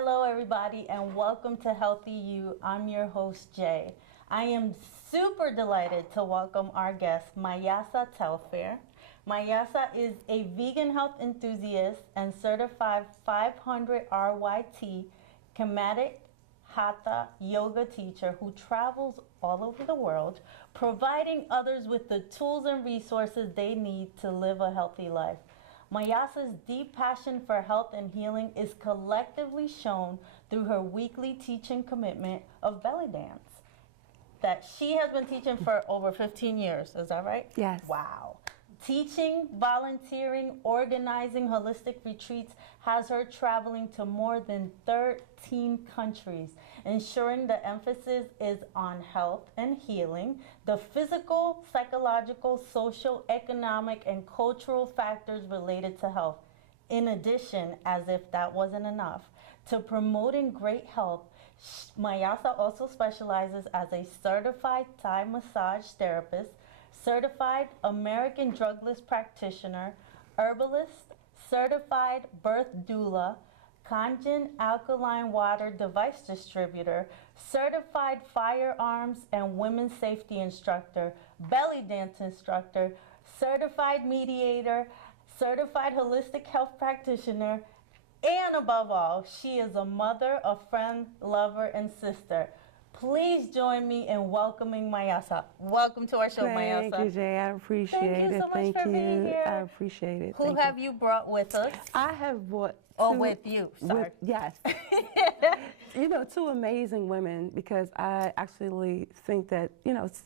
Hello, everybody, and welcome to Healthy You. I'm your host, Jay. I am super delighted to welcome our guest, Mayasa Telfair. Mayasa is a vegan health enthusiast and certified 500 RYT Kemetic Hatha yoga teacher who travels all over the world, providing others with the tools and resources they need to live a healthy life. Mayasa's deep passion for health and healing is collectively shown through her weekly teaching commitment of belly dance that she has been teaching for over 15 years. Is that right? Yes. Wow. Teaching, volunteering, organizing holistic retreats has her traveling to more than 13 countries, ensuring the emphasis is on health and healing, the physical, psychological, social, economic, and cultural factors related to health. In addition, as if that wasn't enough, to promoting great health, Mayasa also specializes as a certified Thai massage therapist, certified American drugless practitioner, herbalist, certified birth doula, Kangen alkaline water device distributor, certified firearms and women's safety instructor, belly dance instructor, certified mediator, certified holistic health practitioner, and above all, she is a mother, a friend, lover, and sister. Please join me in welcoming Mayasa. Welcome to our show, Mayasa. Thank you, Jay. I appreciate it. Thank you so much for being here. I appreciate it. Who have you brought with us? I have brought with you. Sorry. Yes. Two amazing women, because I actually think that,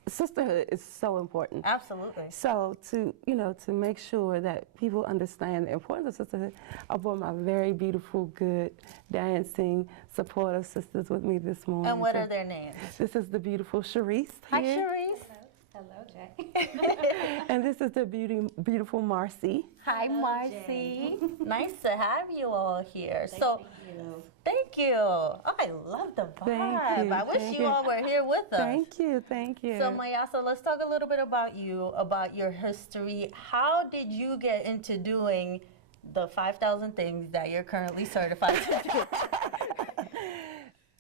sisterhood is so important. Absolutely. So to make sure that people understand the importance of sisterhood, I brought my very beautiful, good, dancing, supportive sisters with me this morning. And what are their names? This is the beautiful Sharice. Hi, Sharice. Hello, Jay. And this is the beautiful Marcy. Hi, Marcy. Nice to have you all here. Thank you. Oh, I love the vibe. I wish you all were here with us. Thank you. So, Mayasa, let's talk a little bit about you, about your history. How did you get into doing the 5,000 things that you're currently certified to do?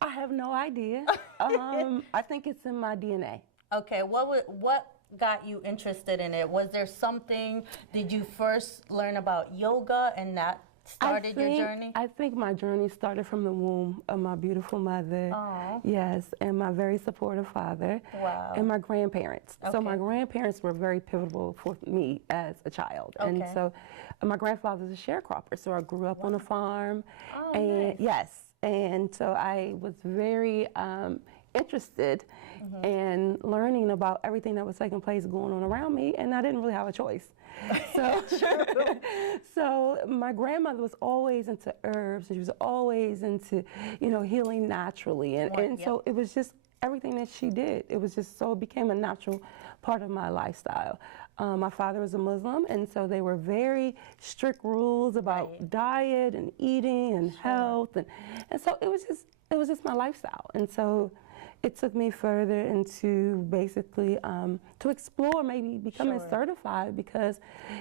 I have no idea. I think it's in my DNA. Okay, what got you interested in it? Was there something, did you first learn about yoga and that started your journey? I think my journey started from the womb of my beautiful mother. Aww. Yes, and my very supportive father. Wow. And my grandparents. Okay. So my grandparents were very pivotal for me as a child. Okay. And so my grandfather was a sharecropper, so I grew up on a farm. Oh, and nice. Yes, and so I was very interested in learning about everything that was taking place going on around me, and I didn't really have a choice. So, so my grandmother was always into herbs, and she was always into, healing naturally, and so it was just everything that she did. It was just so, it became a natural part of my lifestyle. My father was a Muslim, and so they were very strict rules about diet and eating and health, and so it was just my lifestyle, and so it took me further into basically to explore maybe becoming certified, because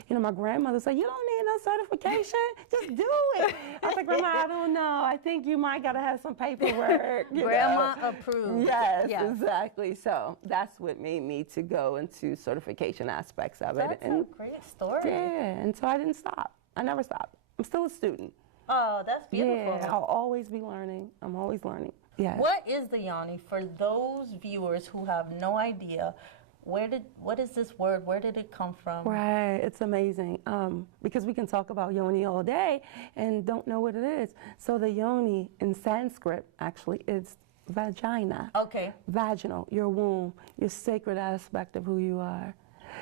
my grandmother said, you don't need no certification, just do it. I was like, Grandma, I don't know, I think you might gotta have some paperwork. Grandma approved. Yes, exactly. So that's what made me to go into certification aspects of it. That's a great story. Yeah, and so I didn't stop. I never stopped. I'm still a student. Oh, that's beautiful. Yeah, I'll always be learning. I'm always learning. Yes. What is the yoni for those viewers who have no idea? What is this word? Where did it come from? Right, it's amazing because we can talk about yoni all day and don't know what it is. So the yoni in Sanskrit actually is vagina. Okay. Vaginal, your womb, your sacred aspect of who you are.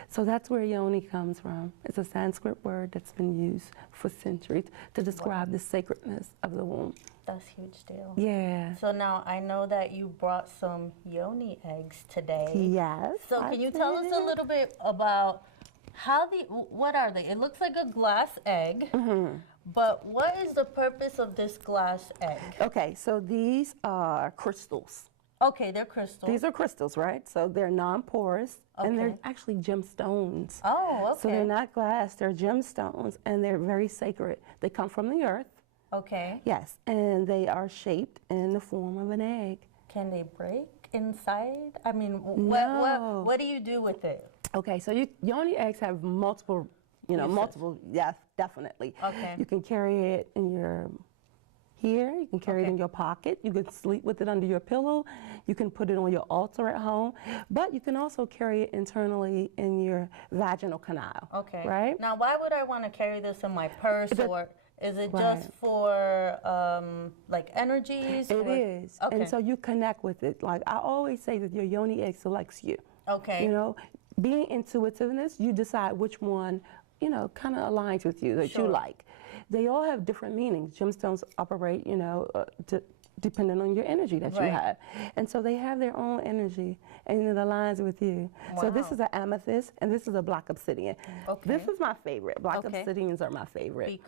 So that's where yoni comes from. It's a Sanskrit word that's been used for centuries to describe the sacredness of the womb. That's a huge deal. Yeah. So now I know that you brought some yoni eggs today. Yes. So can you tell us a little bit about what are they? It looks like a glass egg, but what is the purpose of this glass egg? Okay, so these are crystals. Okay, they're crystals. These are crystals, right? So they're non-porous, and they're actually gemstones. Oh, okay. So they're not glass, they're gemstones, and they're very sacred. They come from the earth. Okay. Yes, and they are shaped in the form of an egg. Can they break inside? I mean, No. what do you do with it? Okay, so yoni eggs have multiple, yes, definitely. Okay. You can carry it in your here, you can carry it in your pocket, you can sleep with it under your pillow, you can put it on your altar at home, but you can also carry it internally in your vaginal canal. Okay. Right? Now, why would I want to carry this in my purse, or is it Right. just for like energies? It is. Okay. And so you connect with it. Like I always say that your yoni egg selects you. Okay. You know, being intuitiveness, you decide which one, kind of aligns with you, that you like. They all have different meanings. Gemstones operate, depending on your energy that you have. And so they have their own energy, and it aligns with you. Wow. So this is an amethyst, and this is a black obsidian. Okay. This is my favorite. Black obsidians are my favorite.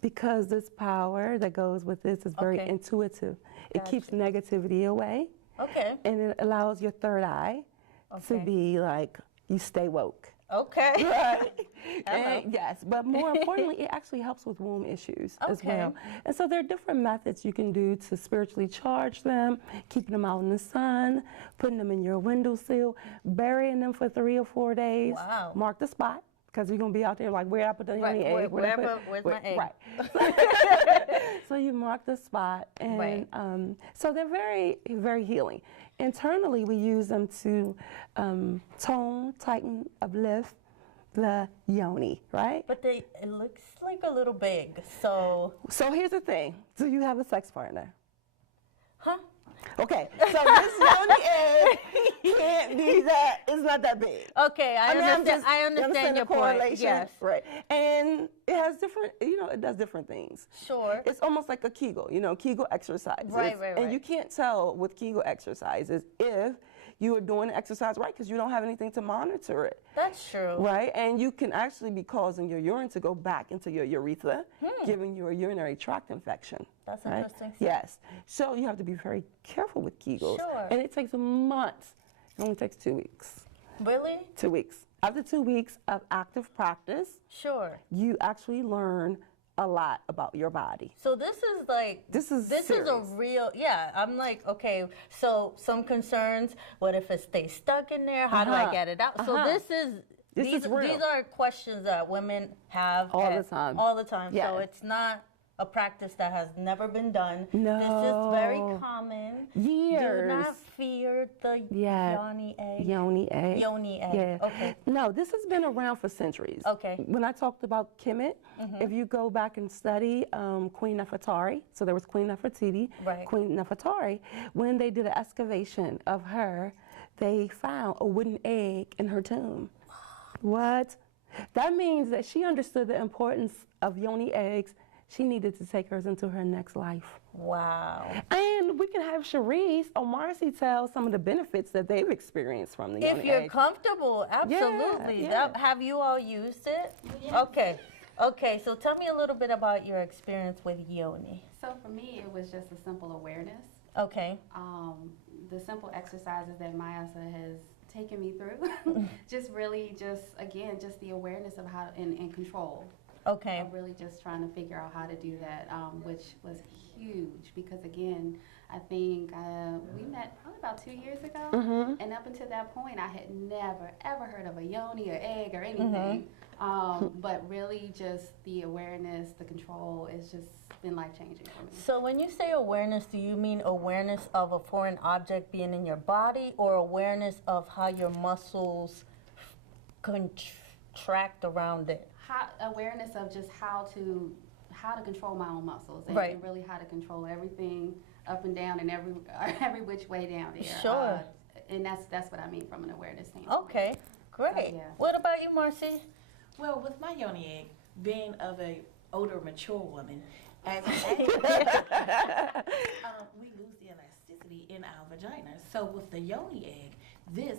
Because this power that goes with this is very intuitive. It keeps negativity away. Okay. And it allows your third eye to be like, you stay woke. Okay. Right. And yes, but more importantly, it actually helps with womb issues as well. And so there are different methods you can do to spiritually charge them, keeping them out in the sun, putting them in your windowsill, burying them for 3 or 4 days. Wow. Mark the spot, because you're going to be out there like, where I put the yoni egg? Where's my egg? Right. So you mark the spot, and so they're very, very healing. Internally, we use them to tone, tighten, uplift the yoni, right? But it looks like a little big, so. So here's the thing. Do you have a sex partner? Huh? Okay, so this yoni egg can't be that, it's not that big. Okay, I understand your the correlation? point, yes. Right, and it has different, it does different things. Sure. It's almost like a Kegel, Kegel exercises. Right. And you can't tell with Kegel exercises if you are doing the exercise right, because you don't have anything to monitor it. That's true. Right, and you can actually be causing your urine to go back into your urethra, giving you a urinary tract infection. That's right? interesting. Yes, so you have to be very careful with Kegels. Sure. And it takes months. It only takes 2 weeks. Really? 2 weeks. After 2 weeks of active practice, Sure. you actually learn a lot about your body. So this is like, this is a real, I'm like, okay, so some concerns, what if it stays stuck in there? How do I get it out? So these are questions that women have all the time. All the time. Yes. So it's not a practice that has never been done. No. This is very common. Years. Do not fear the yoni egg. Yoni egg. Yoni egg. Yeah. Okay. No, this has been around for centuries. Okay. When I talked about Kemet, if you go back and study Queen Nefertari, so there was Queen Nefertiti, Queen Nefertari, when they did an excavation of her, they found a wooden egg in her tomb. What? That means that she understood the importance of yoni eggs. She needed to take hers into her next life. Wow. And we can have Cherise or Marcy tell some of the benefits that they've experienced from the yoni egg. If you're comfortable, absolutely. Yeah. Have you all used it? Yes. Okay. Okay, so tell me a little bit about your experience with yoni. So for me, it was just a simple awareness. Okay. The simple exercises that Mayasa has taken me through, just the awareness of how and control. Okay. I'm really just trying to figure out how to do that, which was huge because, again, I think we met probably about 2 years ago, and up until that point, I had never, ever heard of a yoni or egg or anything, but really just the awareness, the control, it's just been life-changing for me. So when you say awareness, do you mean awareness of a foreign object being in your body or awareness of how your muscles contract around it? Awareness of just how to control my own muscles and really how to control everything up and down and every which way down there. Sure. And that's what I mean from an awareness standpoint. Okay, great. So, yeah. What about you, Marcy? Well, with my yoni egg, being of a older, mature woman, as we lose the elasticity in our vaginas. So with the yoni egg, this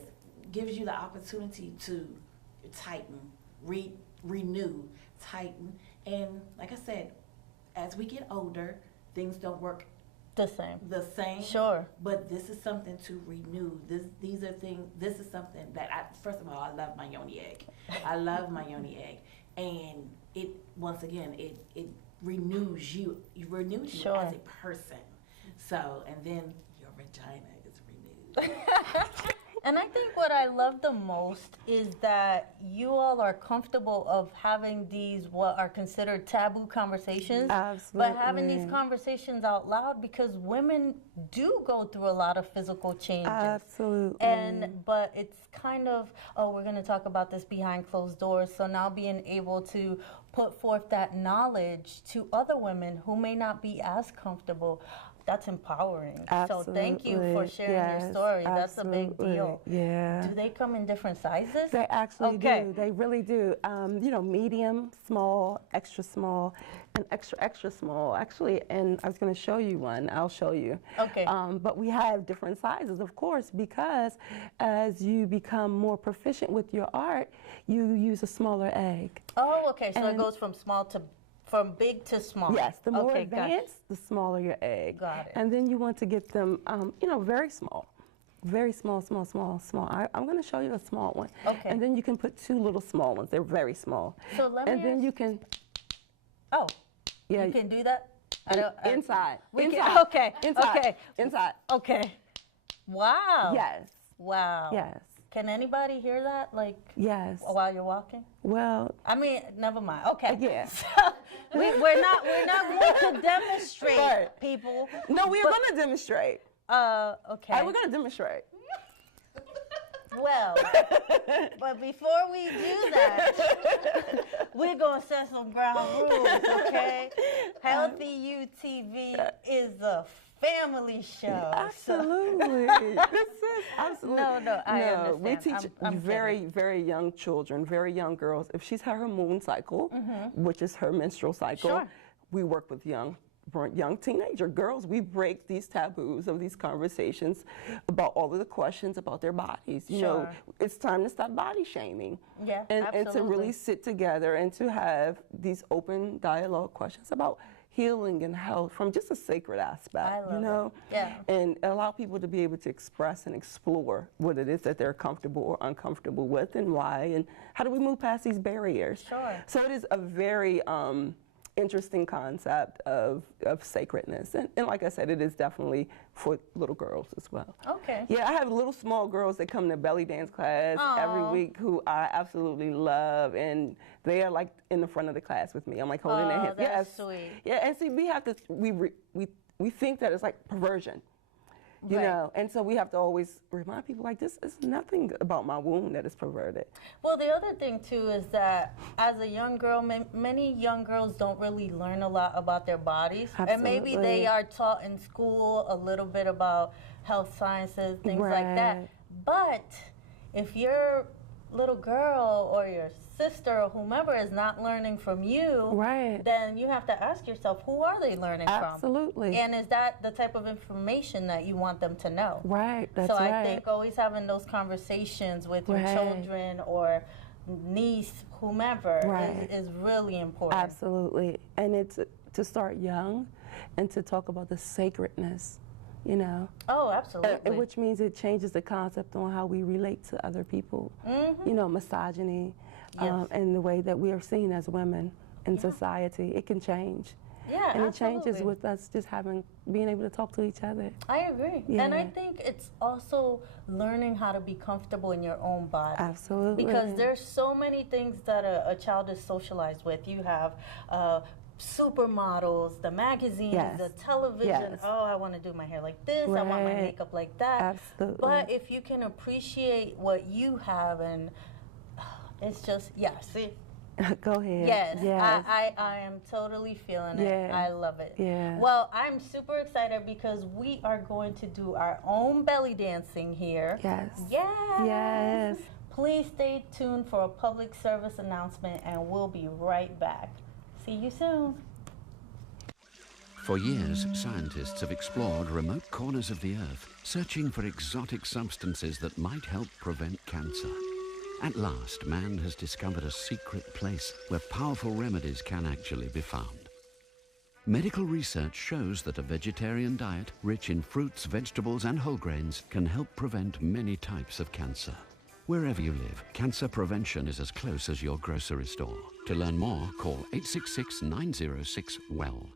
gives you the opportunity to tighten, renew, tighten, and like I said, as we get older, things don't work the same. Sure. But this is something to renew. These are things. This is something that first of all, I love my yoni egg. I love my yoni egg, and it once again it renews you. It renews you Sure. as a person. So, and then your vagina is renewed. And I think what I love the most is that you all are comfortable of having these what are considered taboo conversations. Absolutely. But having these conversations out loud, because women do go through a lot of physical changes. Absolutely. But it's kind of, oh, we're going to talk about this behind closed doors. So now being able to put forth that knowledge to other women who may not be as comfortable, that's empowering. Absolutely. So thank you for sharing your story. That's a big deal. Yeah. Do they come in different sizes? They actually Okay. do. They really do. You know, medium, small, extra small, and extra, extra small. Actually, and I was going to show you one. I'll show you. Okay. But we have different sizes, of course, because as you become more proficient with your art, you use a smaller egg. Oh, okay. So it And- goes from big to small. Yes, the more Okay, gotcha. advanced, the smaller your egg. Got it. And then you want to get them, you know, very small. Very small, small, small, small. I'm going to show you a small one. Okay. And then you can put 2 little small ones. They're very small. So let me And then ask- you can, Oh, yeah, you can do that? inside. We inside. can, okay. Inside. Okay. Inside. Okay. Wow. Yes. Wow. Yes. Can anybody hear that, like, Yes. while you're walking? Well, I mean, never mind. Okay. Yeah. So we're not going to demonstrate, Right. people. no, we are going to demonstrate. Okay. We're going to demonstrate. Well, but before we do that, we're going to set some ground rules, okay? Healthy You TV is a family show. Absolutely. This is absolutely. No, I understand. We teach I'm very, kidding. very young children, very young girls. If she's had her moon cycle, which is her menstrual cycle, Sure. we work with young teenager girls. We break these taboos of these conversations about all of the questions about their bodies. You know, Sure. it's time to stop body shaming. Yeah, and to absolutely. really sit together and to have these open dialogue questions about healing and health from just a sacred aspect, I love you know? it. Yeah. And allow people to be able to express and explore what it is that they're comfortable or uncomfortable with and why, and how do we move past these barriers. Sure. So it is a very interesting concept of sacredness. And like I said, it is definitely for little girls as well. Okay. Yeah, I have little small girls that come to belly dance class every Aw. week who I absolutely love, and they are like in the front of the class with me. I'm like holding their Oh, hands. that's Yes. sweet. Yeah, and see, we have to, we think that it's like perversion. You Right. know, and so we have to always remind people like this is nothing about my wound that is perverted. Well, the other thing too is that as a young girl, many young girls don't really learn a lot about their bodies, and maybe Absolutely. they are taught in school a little bit about health sciences, things like that. Right. But if your little girl or your sister or whomever is not learning from you, Right. then you have to ask yourself, who are they learning from? Absolutely. And is that the type of information that you want them to know? Right, that's So right. I think always having those conversations with your Right. children or niece, whomever, Right. is really important. Absolutely. And it's to start young and to talk about the sacredness, you know. Oh, absolutely. Which means it changes the concept on how we relate to other people. You know, misogyny, Yes. and the way that we are seen as women in society. It can change. Yeah, And absolutely. it changes with us just being able to talk to each other. I agree. And I Yeah. think it's also learning how to be comfortable in your own body. Absolutely. Because there's so many things that a child is socialized with. You have supermodels, the magazines, Yes. the television. Yes. Oh, I want to do my hair like this. I want my Right. makeup like that. Absolutely. But if you can appreciate what you have, and it's just, yeah, see? Go ahead. Yes, Yes. I am totally feeling it. Yeah. I love it. Yeah. Well, I'm super excited because we are going to do our own belly dancing here. Yes. Yes. Yes. Please stay tuned for a public service announcement, and we'll be right back. See you soon. For years, scientists have explored remote corners of the Earth, searching for exotic substances that might help prevent cancer. At last, man has discovered a secret place where powerful remedies can actually be found. Medical research shows that a vegetarian diet rich in fruits, vegetables and whole grains can help prevent many types of cancer. Wherever you live, cancer prevention is as close as your grocery store. To learn more, call 866-906-WELL.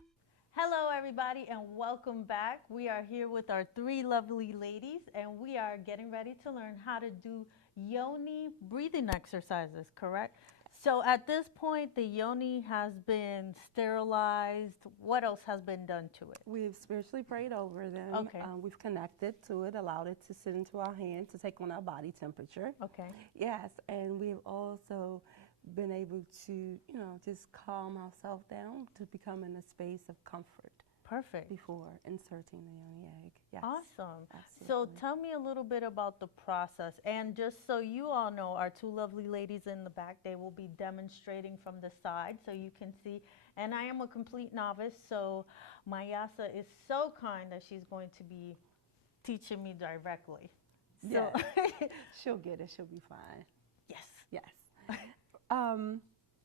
Hello, everybody, and welcome back. We are here with our 3 lovely ladies, and we are getting ready to learn how to do yoni breathing exercises, correct? So at this point, the yoni has been sterilized. What else has been done to it? We've spiritually prayed over them. Okay. We've connected to it, allowed it to sit into our hand to take on our body temperature. Okay. Yes, and we've also been able to, just calm ourselves down to become in a space of comfort. Perfect. Before inserting the yoni egg. Yes. Awesome. Absolutely. So tell me a little bit about the process. And just so you all know, our 2 lovely ladies in the back, they will be demonstrating from the side so you can see. And I am a complete novice, so Mayasa is so kind that she's going to be teaching me directly. Yeah. She'll get it. She'll be fine. Yes. Yes.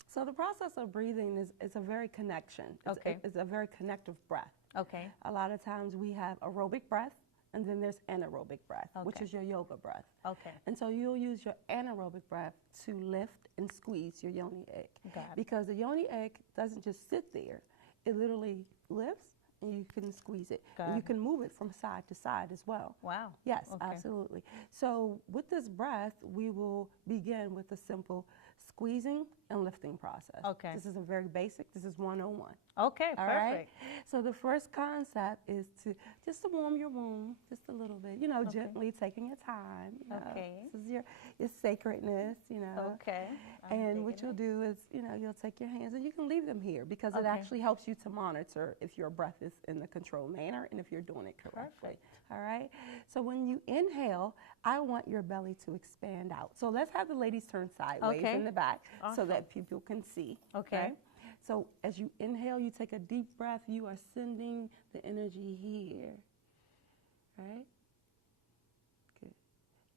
So the process of breathing is a very connection. It's a very connective breath. Okay. A lot of times we have aerobic breath, and then there's anaerobic breath, which is your yoga breath. Okay. And so you'll use your anaerobic breath to lift and squeeze your yoni egg. Got it. Because the yoni egg doesn't just sit there. It literally lifts, and you can squeeze it. Got And you it. can move it from side to side as well. Wow. Yes, Okay. absolutely. So with this breath, we will begin with a simple squeezing and lifting process. Okay. This is a very basic. This is 101. Okay, All perfect. right. So the first concept is to warm your womb just a little bit. Gently taking your time. Okay. This is your sacredness. Okay. And what you'll do is, you'll take your hands and you can leave them here because it Okay. actually helps you to monitor if your breath is in the controlled manner and if you're doing it correctly. Perfect. All right. So when you inhale, I want your belly to expand out. So let's have the ladies turn sideways Okay. in the back so Awesome. that people can see. Okay. right? So as you inhale, you take a deep breath, you are sending the energy here. Right? Good.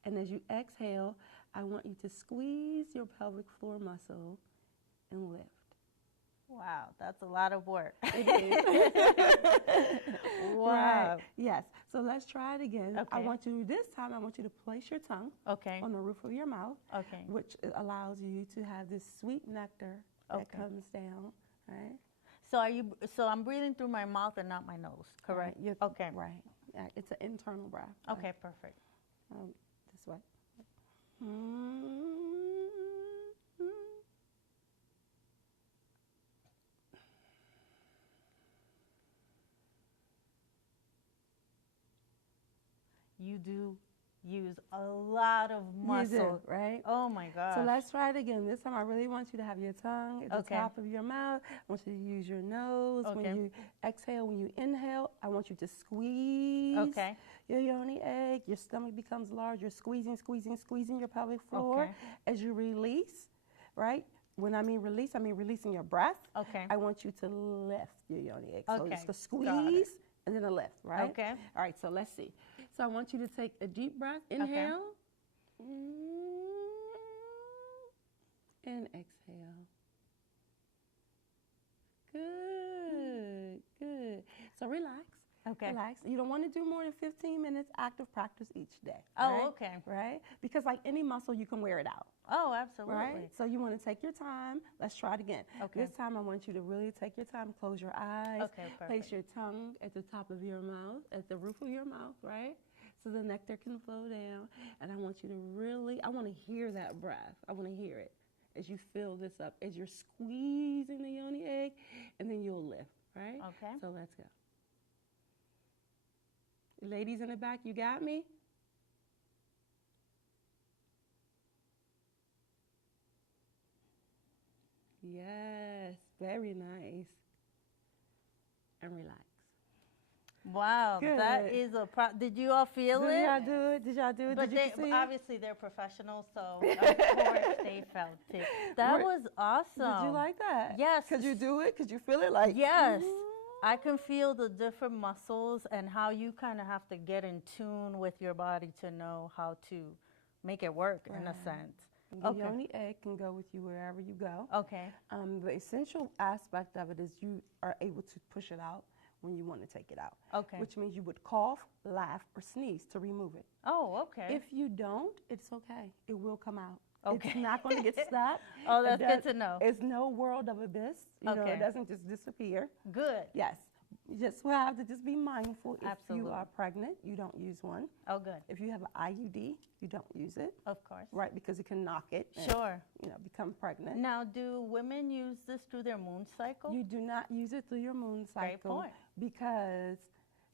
And as you exhale, I want you to squeeze your pelvic floor muscle and lift. Wow, that's a lot of work. It is. Wow. Right. Yes. So let's try it again. Okay. This time I want you to place your tongue Okay. on the roof of your mouth, Okay. which allows you to have this sweet nectar that Okay. comes down, right? So I'm breathing through my mouth and not my nose, correct? Right. Okay. Right. It's an internal breath. Okay, perfect. This way. You do use a lot of muscle. You do, right? Oh my gosh. So let's try it again. This time I really want you to have your tongue at the Okay. top of your mouth. I want you to use your nose. Okay. When you exhale, when you inhale, I want you to squeeze Okay. your yoni egg. Your stomach becomes large. You're squeezing, squeezing, squeezing your pelvic floor. Okay. As you release, right? When I mean release, I mean releasing your breath. Okay. I want you to lift your yoni egg. So Okay. it's the Got it. squeeze and then a lift, right? Okay. All right, so let's see. So I want you to take a deep breath. Inhale. And exhale. Good, good. So relax. Okay. Relax. You don't want to do more than 15 minutes active practice each day. Oh, right? okay. Right? Because like any muscle, you can wear it out. Oh, absolutely. Right? So you want to take your time. Let's try it again. Okay. This time I want you to really take your time. Close your eyes. Okay, perfect. Place your tongue at the top of your mouth, at the roof of your mouth, right? So the nectar can flow down. And I want you to really, I want to hear that breath. I want to hear it as you fill this up, as you're squeezing the yoni egg, and then you'll lift, right? Okay. So let's go. Ladies in the back, you got me? Yes, very nice. And relax. Wow, that Good. is did you all feel Did it? y'all do it? Did y'all do it? But Did you see it? obviously they're professionals, so of course they felt it. That was awesome. Did you like that? Yes. Could you do it? Could you feel it? Like Yes. I can feel the different muscles and how you kind of have to get in tune with your body to know how to make it work in a Right. sense. The yoni egg can go with you wherever you go. Okay. The essential aspect of it is you are able to push it out when you want to take it out. Okay. Which means you would cough, laugh, or sneeze to remove it. Oh, okay. If you don't, it's okay. It will come out. Okay. It's not going to get stuck. Oh, that's good to know. It's no world of abyss. You know, it doesn't just disappear. Good. Yes. You just will have to just be mindful. If Absolutely. you are pregnant, you don't use one. Oh, good. If you have an IUD, you don't use it. Of course. Right, because it can knock it. And, Sure. you know, become pregnant. Now, do women use this through their moon cycle? You do not use it through your moon Great cycle point. because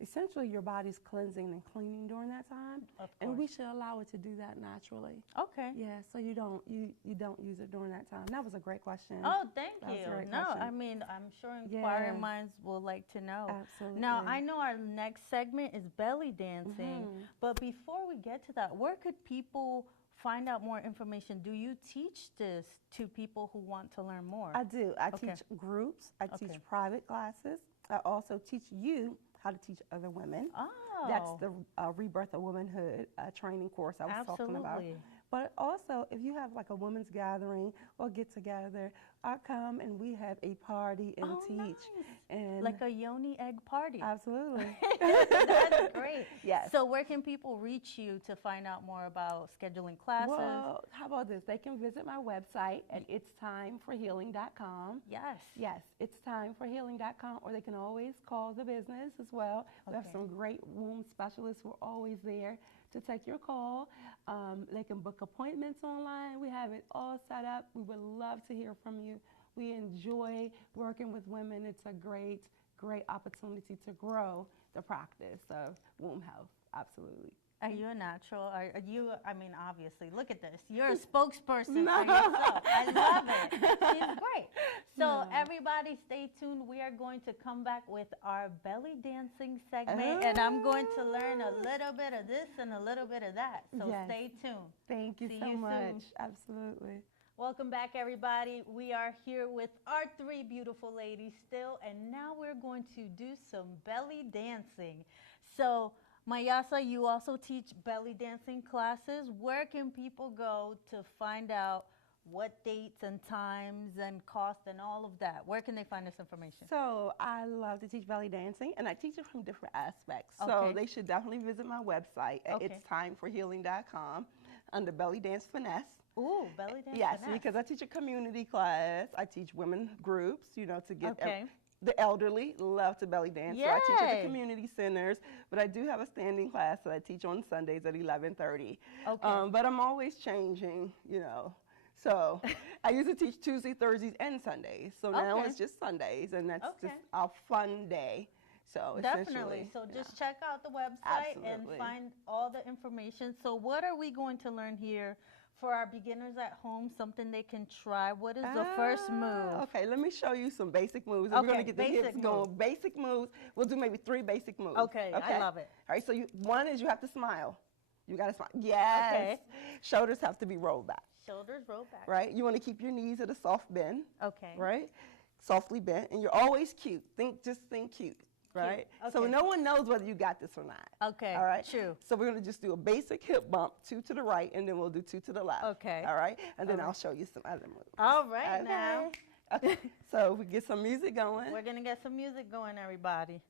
essentially your body's cleansing and cleaning during that time, Of and course. we should allow it to do that naturally. Okay. Yeah, so you don't use it during that time. That was a great question. Oh, thank That was a you. great No, question. I mean, I'm sure inquiring Yeah. minds will like to know. Absolutely. Now, I know our next segment is belly dancing, Mm-hmm. but before we get to that, where could people find out more information? Do you teach this to people who want to learn more? I do. I Okay. teach groups. I Okay. teach private classes. I also teach you how to teach other women. Oh. That's the Rebirth of Womanhood training course I was talking about. Absolutely. But also, if you have like a women's gathering or get together, I come and we have a party and Oh, teach. nice. And Like a yoni egg party. absolutely. That's great. Yes. So where can people reach you to find out more about scheduling classes? Well, how about this? They can visit my website at itstimeforhealing.com. Yes. Yes, itstimeforhealing.com, or they can always call the business as well. We have Okay. some great womb specialists who are always there to take your call. They can book appointments online. We have it all set up. We would love to hear from you. We enjoy working with women. It's a great, great opportunity to grow the practice of womb health. Absolutely. Are you a natural? Are you, I mean, obviously, look at this. You're a spokesperson for yourself. I love it. She's great. So everybody stay tuned. We are going to come back with our belly dancing segment, and I'm going to learn a little bit of this and a little bit of that. So Yes. stay tuned. Thank you See so you much. soon. Absolutely. Welcome back, everybody. We are here with our three beautiful ladies still, and now we're going to do some belly dancing. So, Mayasa, you also teach belly dancing classes. Where can people go to find out what dates and times and cost and all of that? Where can they find this information? So I love to teach belly dancing, and I teach it from different aspects. So Okay. they should definitely visit my website at Okay. itstimeforhealing.com under Belly Dance Finesse. Ooh, belly dance. Yes, finesse. because I teach a community class. I teach women groups, you know, to get Okay. the elderly love to belly dance. So I teach at Yay. the community centers, but I do have a standing class that I teach on Sundays at 11:30. Okay. But I'm always changing, you know. So I used to teach Tuesday, Thursdays, and Sundays. So now Okay. it's just Sundays, and that's Okay. just a fun day. So Definitely. essentially, So yeah. just check out the website and Absolutely. find all the information. So what are we going to learn here for our beginners at home? Something they can try. What is the first move? Okay, let me show you some basic moves. And we're Okay, going to get the basic hips going. moves. Basic moves. We'll do maybe 3 basic moves. Okay, I love it. All right, so one is you have to smile. You got to smile. Yes. Okay. Shoulders have to be rolled back, Shoulders roll back. right? You want to keep your knees at a soft bend, Okay. right? Softly bent, and you're always cute. Just think cute, right? So Okay. no one knows whether you got this or not. Okay, All right. true. So we're gonna just do a basic hip bump, 2 to the right, and then we'll do 2 to the left. Okay. All right. And then I'll show you some other moves. All right Okay. now. Okay. So we get some music going. We're going to get some music going, everybody.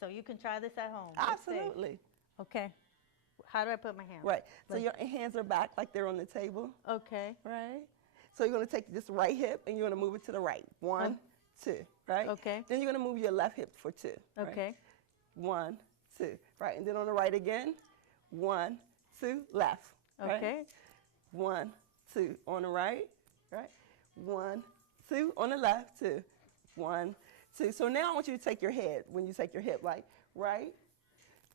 So you can try this at home. Let's see. Absolutely. Okay. How do I put my hands? Right. So Like- your hands are back like they're on the table. Okay. Right. So you're gonna take this right hip and you're gonna move it to the right. 1, 2. Right. Okay. Then you're gonna move your left hip for 2. right? Okay. 1, 2. Right. And then on the right again. 1, 2. Left. right? Okay. 1, 2. On the right. Right. 1, 2. On the left. 2. 1, 2. So now I want you to take your head when you take your hip, like right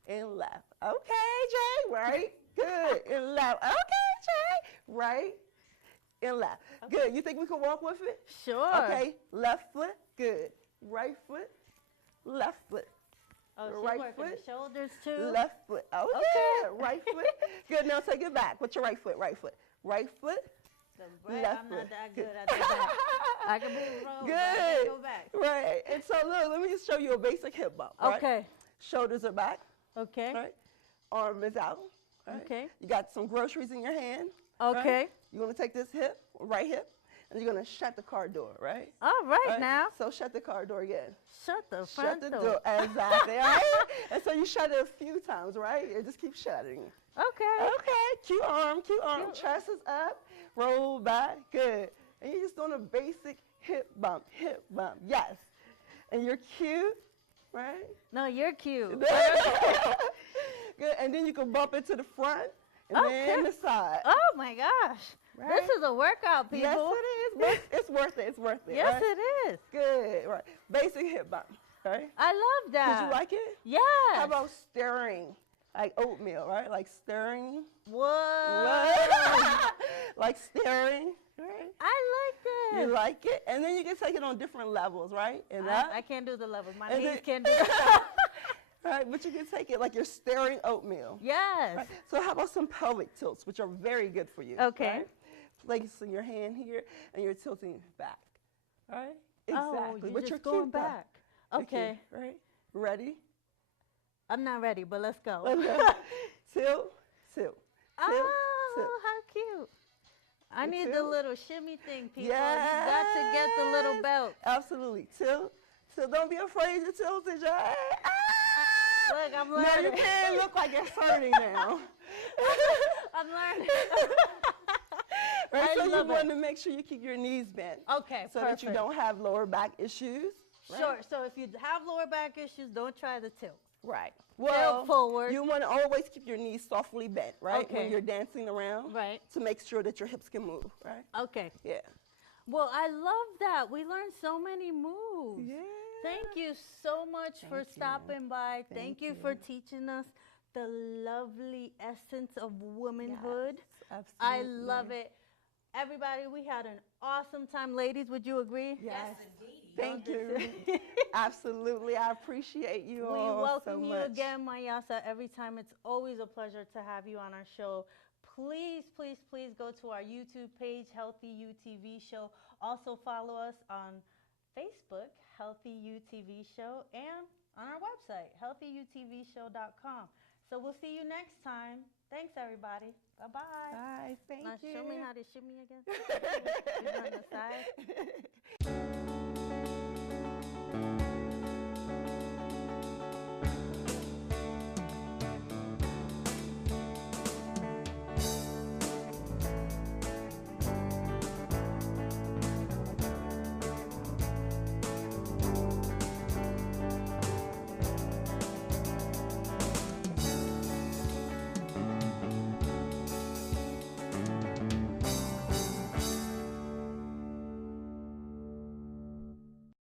and left. Okay, Jay. Right. Good. And left. Okay, Jay. Right and left. Good. You think we can walk with it? Sure. Okay. Left foot. Good. Right foot. Left foot. Oh, she's Right working foot. the shoulders too. Left foot. Okay. Okay. Right foot. Good. Now take it back. What's your right foot? Right foot. Right foot. The right, Left I'm foot. not that good at that. I can move forward, but I Good. can't go back. Right. And so look, let me just show you a basic hip bump. Right? Okay. Shoulders are back. Okay. Right. Arm is out. Right? Okay. You got some groceries in your hand. Okay. Right? You want to take this hip, right hip, and you're going to shut the car door, right? All right, now. So shut the car door again. Shut the front Shut the door. Exactly, right? And so you shut it a few times, right? It just keeps shutting. Okay. Okay, cute arm. Chest is up, roll back, good. And you're just doing a basic hip bump, yes. And you're cute, right? No, you're cute. Good, and then you can bump it to the front and then the side. Oh my gosh. Right? This is a workout, people. Yes, it is. But it's worth it. It's worth it. Yes, right? it is. Good. Right. Basic hip bump. Right. I love that. Did you like it? Yes. How about stirring? Like oatmeal, right? Like stirring. Whoa. Like stirring. Right. I like this. You like it? And then you can take it on different levels, right? And I can't do the levels. My and knees then- can't do that. Right, but you can take it like you're stirring oatmeal. Yes. Right? So how about some pelvic tilts, which are very good for you. Okay. Right? Placing your hand here and you're tilting back. Right? Oh, Exactly. you're just going back. You're Okay. cute, right? Ready? I'm not ready, but let's go. Tilt. Oh, how cute. I need the tilt. little shimmy thing, people. Yes. You got to get the little belt. Absolutely. Tilt. Don't be afraid to tilt it, Jorge. Look, I'm Now learning. your hand look like it's hurting now. I'm learning. Right, I so you love want it. to make sure you keep your knees bent Okay, so perfect. that you don't have lower back issues. Right? Sure. So if you have lower back issues, don't try the tilt. Right. Well, forward. you want to always keep your knees softly bent, right? Okay. When you're dancing around. Right. To make sure that your hips can move, right? Okay. Yeah. Well, I love that. We learned so many moves. Yeah. Thank you so much for Thank you. stopping by. Thank you for you. teaching us the lovely essence of womanhood. Yes, I absolutely. love it. Everybody, we had an awesome time. Ladies, would you agree? Yes. indeed. Thank you. Absolutely. I appreciate you We all welcome so you much. again, Mayasa. Every time, it's always a pleasure to have you on our show. Please, please, please go to our YouTube page, Healthy UTV Show. Also follow us on Facebook, Healthy UTV Show, and on our website, healthyutvshow.com. So we'll see you next time. Thanks, everybody. Bye-bye. Bye. Thank Now you. show me how to shimmy again. Is it on the side?